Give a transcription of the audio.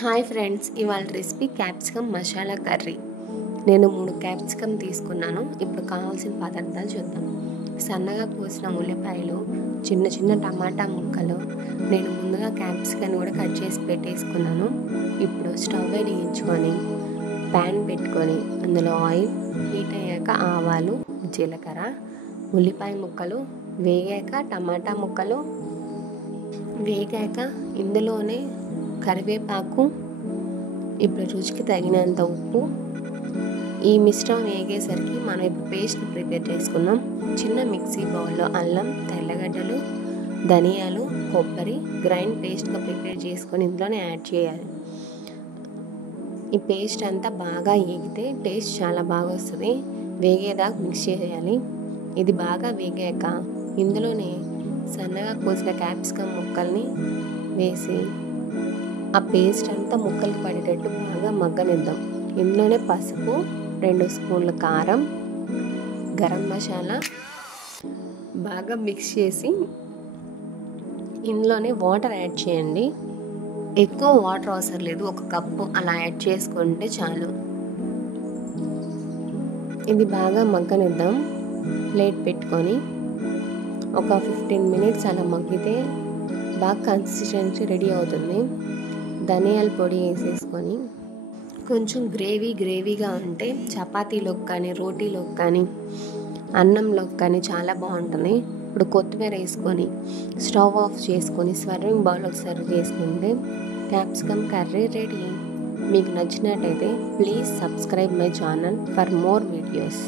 Hi friends, ఇవాళ recipe capsicum masala curry. నేను 3 capsicum తీసుకున్నాను. ఇప్పుడు కావాల్సిన పదార్థాలు చూద్దాం. సన్నగా కోసిన ఉల్లిపాయలు, చిన్న చిన్న టమాటా ముక్కలు. నేను ముందుగా క్యాప్సికమ్ కూడా కట్ చేసి పెట్టేసుకున్నాను. ఇప్పుడు స్టవ్ వెలిగించుకొని ప్యాన్ పెట్టుకొని అందులో ఆయిల్ హీట్ అయ్యాక ఆవాలు, జీలకర్ర, ఉల్లిపాయ ముక్కలు వేగాక టమాటా ముక్కలు వేగాక ఇందులోనే కరివేపాకు, ఇప్పుడు రుచికి తగినంత ఉప్పు. ఈ మిశ్రమం వేగేసరికి మనం ఇప్పుడు పేస్ట్ ప్రిపేర్ చేసుకుందాం. చిన్న మిక్సీ బౌల్లో అల్లం, తెల్లగడ్డలు, ధనియాలు, కొబ్బరి గ్రైండ్ పేస్ట్గా ప్రిపేర్ చేసుకొని ఇందులోనే యాడ్ చేయాలి. ఈ పేస్ట్ అంతా బాగా వేగితే టేస్ట్ చాలా బాగా వస్తుంది. వేగేదాకా మిక్స్ చేయాలి. ఇది బాగా వేగాక ఇందులోనే సన్నగా కోసిన క్యాప్సికమ్ ముక్కల్ని వేసి ఆ పేస్ట్ అంతా ముక్కలకు పడేటట్టు బాగా మగ్గనిద్దాం. ఇందులోనే పసుపు, 2 స్పూన్ల కారం, గరం మసాలా బాగా మిక్స్ చేసి ఇందులోనే వాటర్ యాడ్ చేయండి. ఎక్కువ వాటర్ అవసరం లేదు, 1 కప్పు అలా యాడ్ చేసుకుంటే చాలు. ఇది బాగా మగ్గనిద్దాం. ప్లేట్ పెట్టుకొని ఒక 15 మినిట్స్ అలా మగ్గితే బాగా కన్సిస్టెన్సీ రెడీ అవుతుంది. ధనియాల పొడి వేసేసుకొని కొంచెం గ్రేవీగా ఉంటే చపాతీలోకి కానీ రోటీలోకి కానీ అన్నంలోకి కానీ చాలా బాగుంటుంది. ఇప్పుడు కొత్తిమీర వేసుకొని స్టవ్ ఆఫ్ చేసుకొని సర్వింగ్ బౌల్లోకి సర్వ్ చేసుకుంటే క్యాప్సికమ్ కర్రీ రెడీ. మీకు నచ్చినట్టయితే please subscribe my channel for more videos.